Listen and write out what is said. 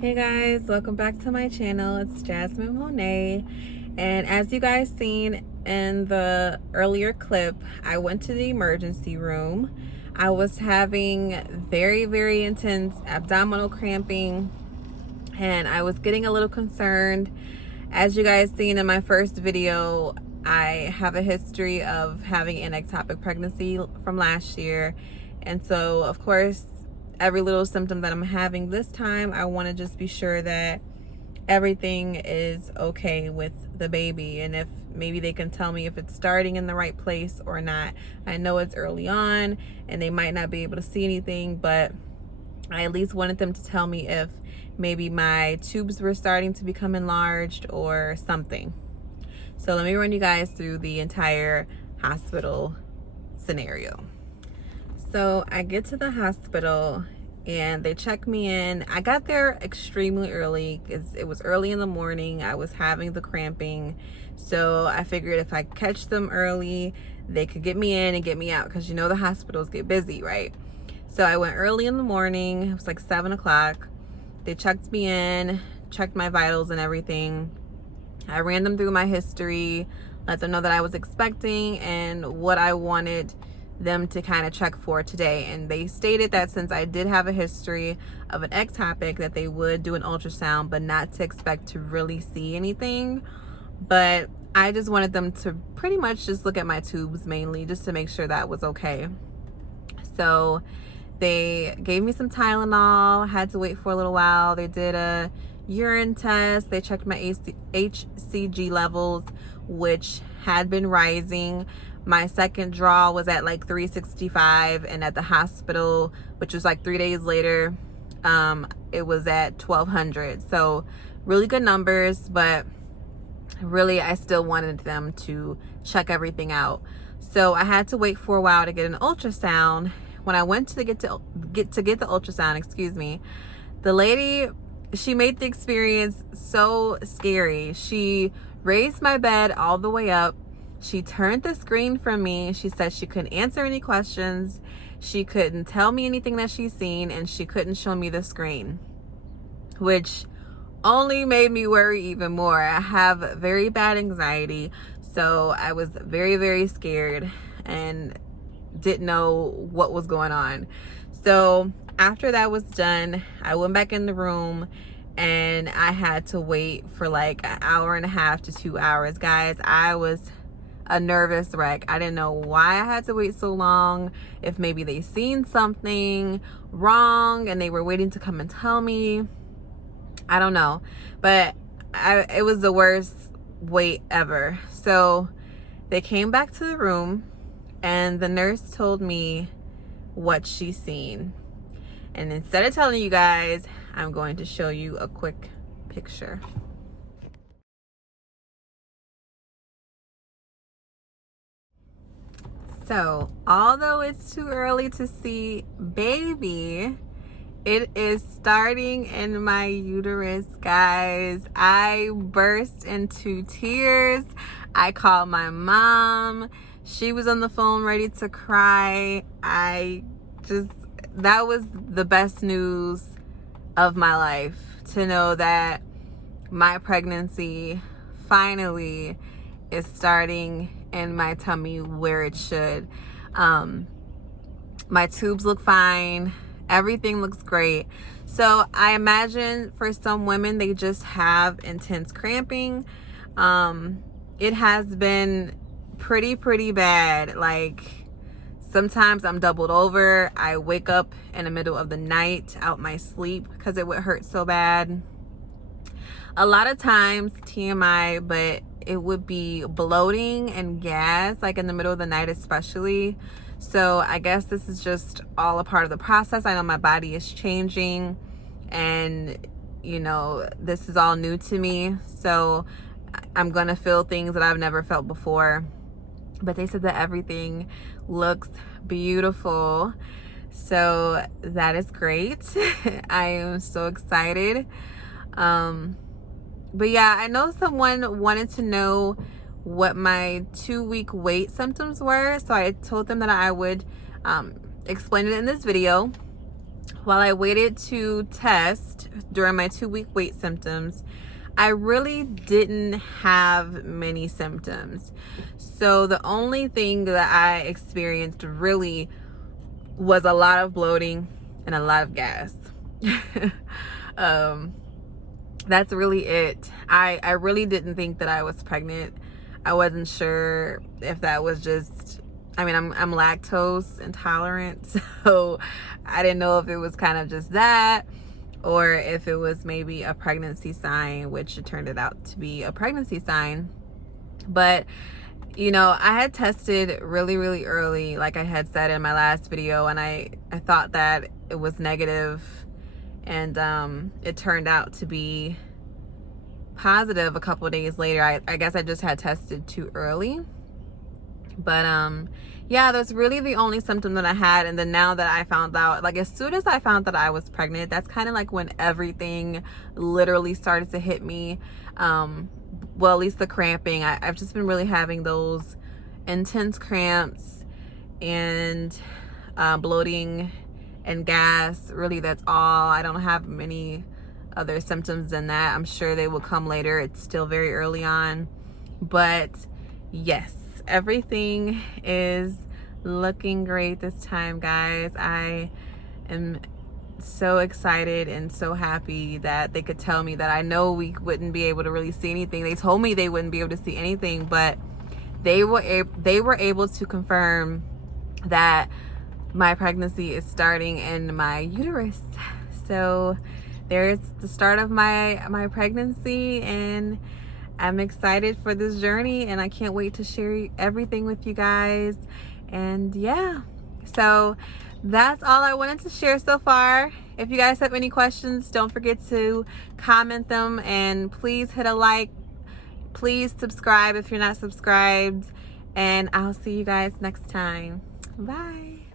Hey guys, welcome back to my channel. It's Jasmine Monet, and as you guys seen in the earlier clip, I went to the emergency room. I was having very intense abdominal cramping, and I was getting a little concerned. As you guys seen in my first video, I have a history of having an ectopic pregnancy from last year, and so of course every little symptom that I'm having this time, I want to just be sure that everything is okay with the baby, and if maybe they can tell me if it's starting in the right place or not. I know it's early on and they might not be able to see anything, but I at least wanted them to tell me if maybe my tubes were starting to become enlarged or something. So let me run you guys through the entire hospital scenario. So I get to the hospital and they check me in. I got there extremely early because it was early in the morning. I was having the cramping. So I figured if I catch them early, they could get me in and get me out, because you know the hospitals get busy, right? So I went early in the morning. It was like 7 o'clock. They checked me in, checked my vitals and everything. I ran them through my history, let them know that I was expecting and what I wanted them to kind of check for today. And they stated that since I did have a history of an ectopic, that they would do an ultrasound, but not to expect to really see anything. But I just wanted them to pretty much just look at my tubes mainly, just to make sure that was okay. So they gave me some Tylenol, had to wait for a little while. They did a urine test. They checked my HCG levels, which had been rising. My second draw was at like 365, and at the hospital, which was like 3 days later, it was at 1200. So really good numbers, but really I still wanted them to check everything out. So I had to wait for a while to get an ultrasound. When I went to get the ultrasound, excuse me, the lady, she made the experience so scary. She raised my bed all the way up. She turned the screen from me. She said she couldn't answer any questions. She couldn't tell me anything that she's seen, and she couldn't show me the screen, which only made me worry even more. I have very bad anxiety, so I was very scared and didn't know what was going on. So after that was done, I went back in the room and I had to wait for like an hour and a half to 2 hours. Guys, I was a nervous wreck. I didn't know why I had to wait so long, if maybe they seen something wrong and they were waiting to come and tell me. I don't know, but it was the worst wait ever. So they came back to the room and the nurse told me what she's seen. And instead of telling you guys, I'm going to show you a quick picture. So, although it's too early to see baby, it is starting in my uterus, guys. I burst into tears. I called my mom. She was on the phone ready to cry. That was the best news of my life, to know that my pregnancy finally is starting in my tummy where it should. My tubes look fine. Everything looks great. So I imagine for some women, they just have intense cramping. It has been pretty bad. Like, sometimes I'm doubled over. I wake up in the middle of the night out my sleep because it would hurt so bad. A lot of times, TMI, but it would be bloating and gas, like in the middle of the night especially. So I guess this is just all a part of the process. I know my body is changing, and you know, this is all new to me. So I'm gonna feel things that I've never felt before. But they said that everything looks beautiful. So that is great. I am so excited. But yeah, I know someone wanted to know what my 2-week wait symptoms were. So I told them that I would explain it in this video. while I waited to test during my 2-week wait symptoms, I really didn't have many symptoms. So the only thing that I experienced really was a lot of bloating and a lot of gas. That's really it. I really didn't think that I was pregnant. I wasn't sure if that was just, I mean, I'm lactose intolerant, so I didn't know if it was kind of just that, or if it was maybe a pregnancy sign, which it turned out to be a pregnancy sign. But you know, I had tested really early, like I had said in my last video, and I thought that it was negative, and it turned out to be positive a couple of days later. I guess I just had tested too early. But yeah, that's really the only symptom that I had. And then now that I found out, like as soon as I found that I was pregnant, that's kind of like when everything literally started to hit me. Well, at least the cramping. I've just been really having those intense cramps and bloating and gas. Really, that's all. I don't have many other symptoms than that. I'm sure they will come later. It's still very early on. But yes, everything is looking great this time, guys. I am so excited and so happy that they could tell me that. I know we wouldn't be able to really see anything. They told me they wouldn't be able to see anything, but they were able to confirm that my pregnancy is starting in my uterus. So there's the start of my pregnancy, and I'm excited for this journey, and I can't wait to share everything with you guys. And yeah, so that's all I wanted to share so far. If you guys have any questions, don't forget to comment them, and please hit a like. Please subscribe if you're not subscribed, and I'll see you guys next time. Bye.